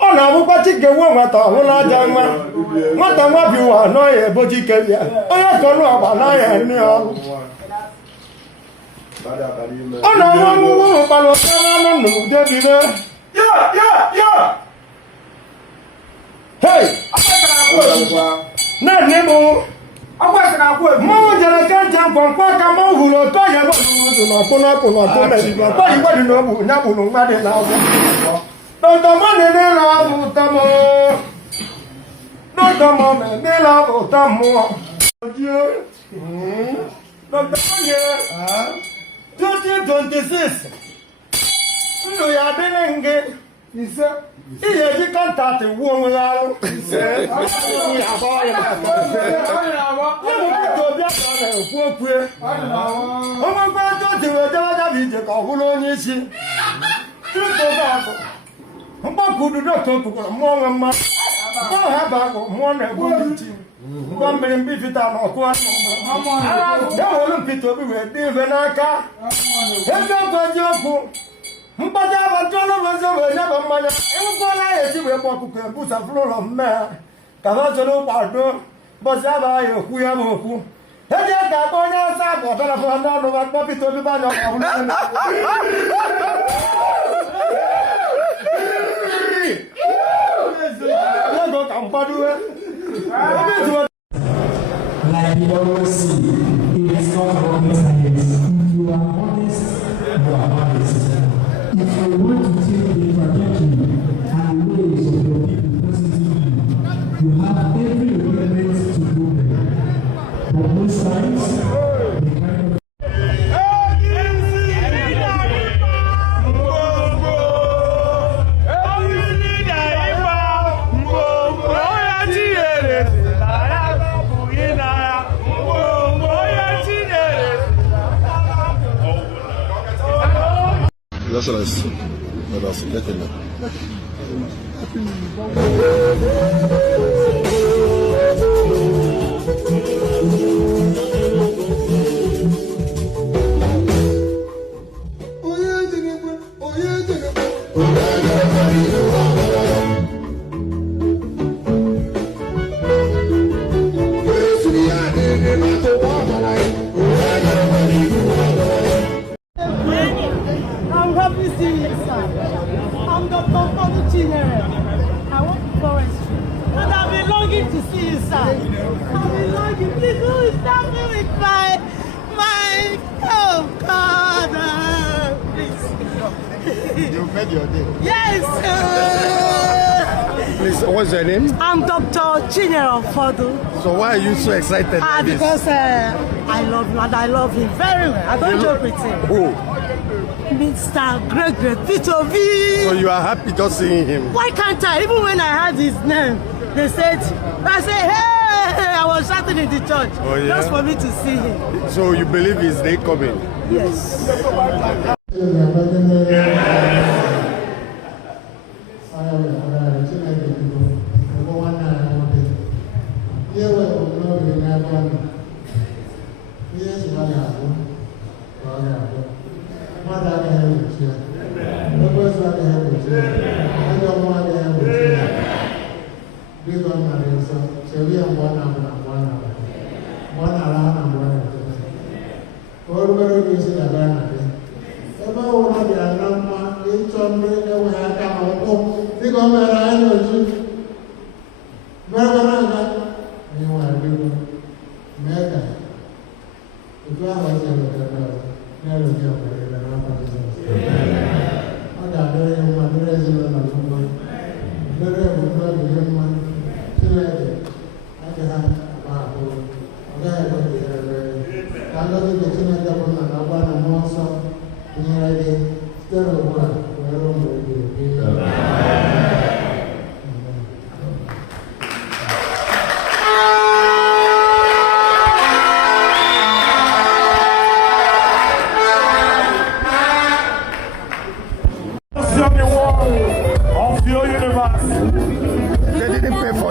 ọ na-abụkwa Chikewu nwata ọhụrụ aja nwa nwata nwa bi ụwa anọ ya ebo Chike ya onye kọnụ agba na ya nne ọrụ ọ na-anwụ ọmụmụ mkpara okere anụ n'ude bibe hei na-ene m mmanwụ jere kente mkpọmkpọ aka ma hụrụ otu ọhịa gbadụrụ n'ọkpụnọkpụ n'ọkpụ mebibe ọkpọ igwe dị n'ogbu ya gburu mmadụ na agwụ Dọ́tọ̀mọ́ ni nílò àbùtọ́mọ́. Dọ́tọ̀mọ́ mi nílò àbùtọ́mọ́. Dọ́tọ̀mọ́ yẹ 2026. Ndò yà délé nge. Iye jí kọ́ntàtì wú ohun rárú. Ìyàbọ̀ ìyàbọ̀. Níbo kí tòbí àgbà rẹ̀ òkú òkú ẹ. Ọmọ gbé tó ti wẹ̀ jẹ́wọ́jà bí ìjẹ̀kọ̀ òkú ló ní sí. Tí ó tó bá àgbà. Mbakudu doctor kuko mo ma ba ha ba ko mo na go ti ko mbere mbi fita no ko ya wo lu pito bi we de ve na ka e jo ko joku mbaja ba jolo ba zo we na ba manya e ko la ye ti we ko ku ke bu sa flo lo me ka ba zo lo pa do bo sa ba yo ku ya mo ku e je ka bo nya sa ko bela fo na no ba pito bi ba no ko Like you always see, it is not rocket science. If you are honest, you are honest. If you want to change the trajectory and the ways of your people positively, you have every element to do that. But most times, the kind of Excellency, Madam Secretary. I'm Dr. Chinyere. I work in forestry. And I've been longing to see you, sir. I've been longing. Please, who is helping with my, oh God, please. You made your day. Yes, Please, what's your name? I'm Dr. Chinyere Fodu. So why are you so excited? Because I love him and I love him very well. I don't joke with him. Who? Mr. Great Vito V. So you are happy just seeing him? Why can't I? Even when I heard his name, I said, hey, I was shouting in the church. Oh, yeah? Just for me to see him. So you believe his day coming? Yes.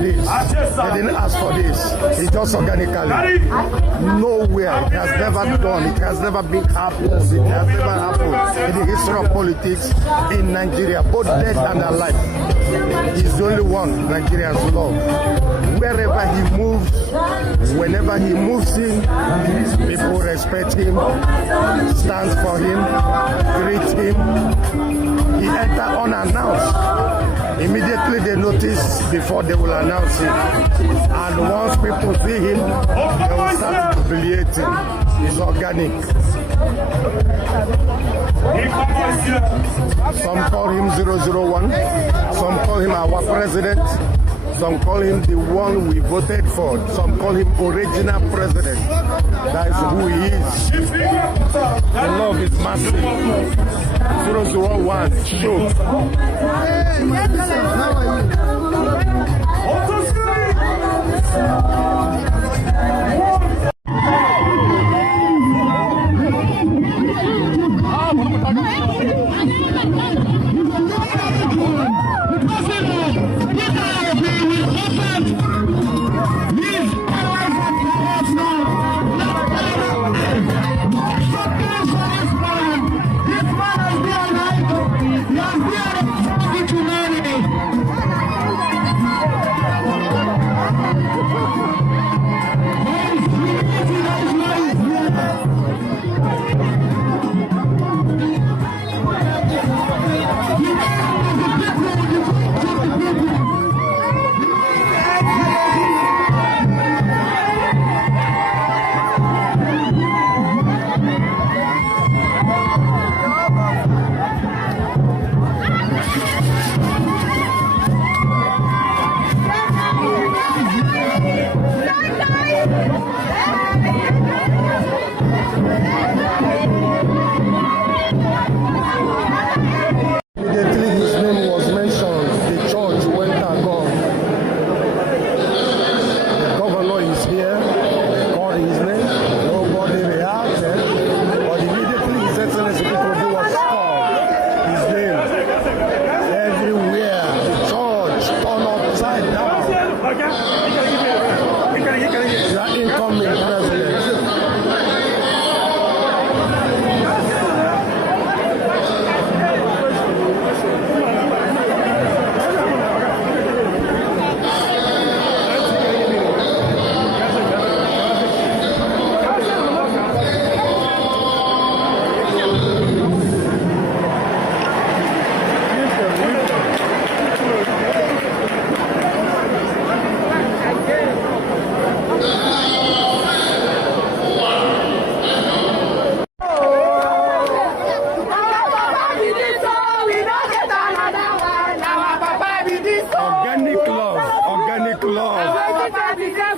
this. He didn't ask for this. It's just organically. Nowhere. It has never done. It has never been happened. It has never happened in the history of politics in Nigeria, both dead and alive. He's the only one Nigerians love. Wherever he moves, whenever he moves in, people respect him, stand for him, greet him. He enters unannounced. Immediately they notice before they will announce him. And once people see him, they will start jubilating. It's organic. Some call him 001, some call him our president, some call him the one we voted for, some call him original president. That is who he is. The love is massive. 001, show.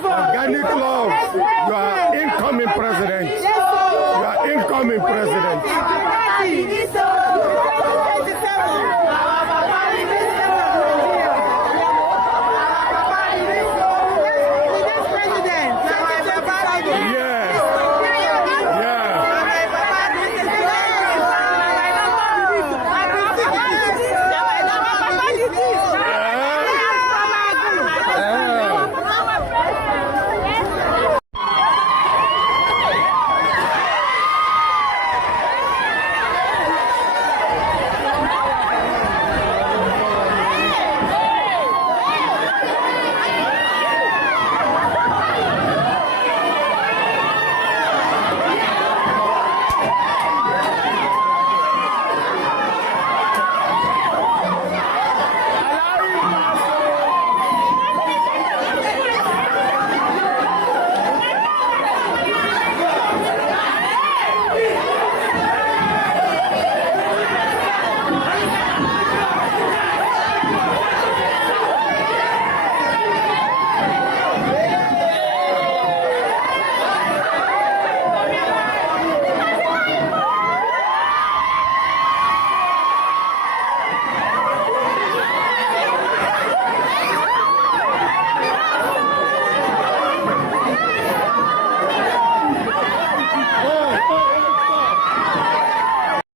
Organic love. You are incoming president. You are incoming president.